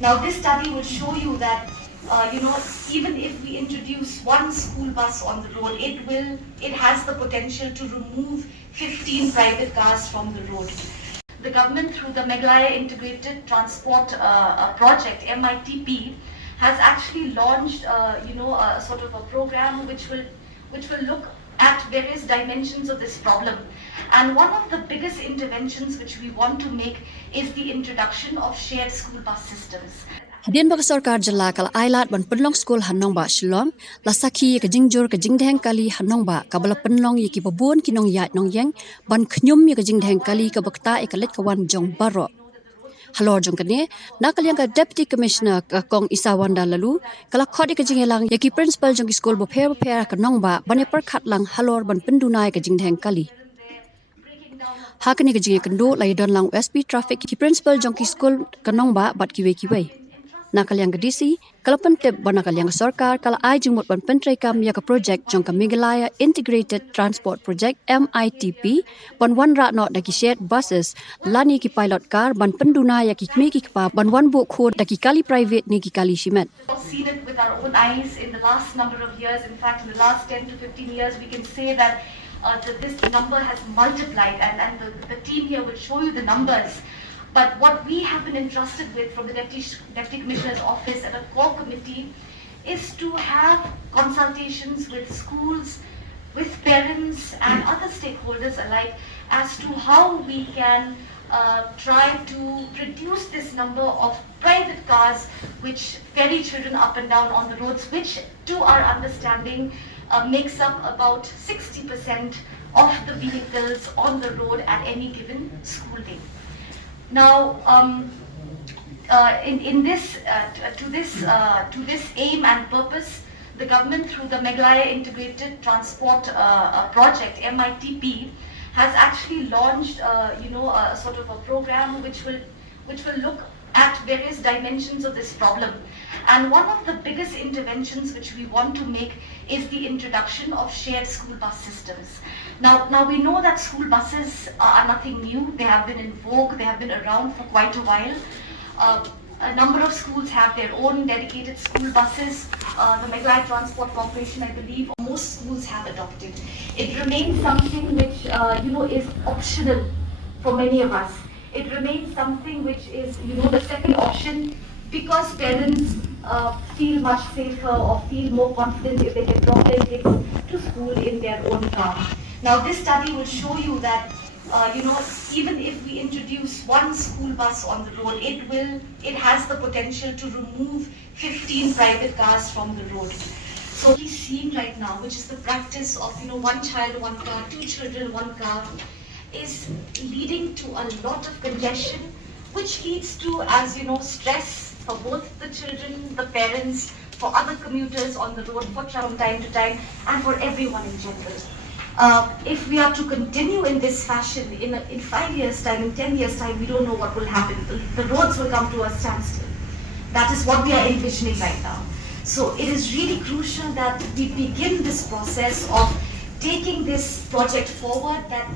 Now, this study will show you that, even if we introduce one school bus on the road, it has the potential to remove 15 private cars from the road. The government, through the Meghalaya Integrated Transport Project (MITP), has actually launched, a sort of a program which will look at various dimensions of this problem. And one of the biggest interventions which we want to make is the introduction of shared school bus systems. Hadian baka sarkar jala kala ailat ban penlong skul Nongbah Shillong la sakhi ka jingjur ka Jingdheng kali Nongbah kabala penlong yaki babun kinong yat nong yang ban khnyum ya ka Jingdheng kali ka bakta ekalet kawan jong baro. Halor jong kane nakaliang ka deputy commissioner ka kong isawanda lalu kala khodi ka Jinghelang yaki principal jong skul bo pher ka Nongbah ban perkhat lang halor ban pendunai ka Jingdheng kali. Hakani ka jinge kendo lai don lang SP traffic ki principal jong ki skul ka Nongbah bat Kawei. Nakaliang gadisi, kalapan tip ba nakaliang sarkar kala ay jumot ban pentrekam ya ka project jong ka Meghalaya Integrated Transport Project MITP ban wan ra not daki shared buses lani ki pilot car ban penduna ya ki kme ki pa ban wan bo khod daki kali private ni ki kali shimet. We've seen it with our own eyes in the last number of years. In fact, in the last 10 to 15 years, we can say that this number has multiplied, and the team here will show you the numbers. But what we have been entrusted with from the Deputy Commissioner's Office and a core committee is to have consultations with schools, with parents and other stakeholders alike as to how we can try to reduce this number of private cars which ferry children up and down on the roads, which to our understanding makes up about 60% of the vehicles on the road at any given school day. Now, to this aim and purpose, the government, through the Meghalaya Integrated Transport Project (MITP), has actually launched, a sort of a program which will look at various dimensions of this problem. And one of the biggest interventions which we want to make is the introduction of shared school bus systems. Now we know that school buses are nothing new. They have been in vogue. They have been around for quite a while. A number of schools have their own dedicated school buses. The Meghalaya Transport Corporation, I believe, most schools have adopted. It remains something which is optional for many of us. It remains something which is the second option, because parents feel much safer or feel more confident if they can drop their kids to school in their own car. Now, this study will show you that, even if we introduce one school bus on the road, it has the potential to remove 15 private cars from the road. So we're seeing right now, which is the practice of, one child, one car, two children, one car, is leading to a lot of congestion, which leads to, as you know, stress for both the children, the parents, for other commuters on the road, for from time to time, and for everyone in general. If we are to continue in this fashion, in 5 years' time, in 10 years' time, we don't know what will happen. The roads will come to a standstill. That is what we are envisioning right now. So it is really crucial that we begin this process of taking this project forward, that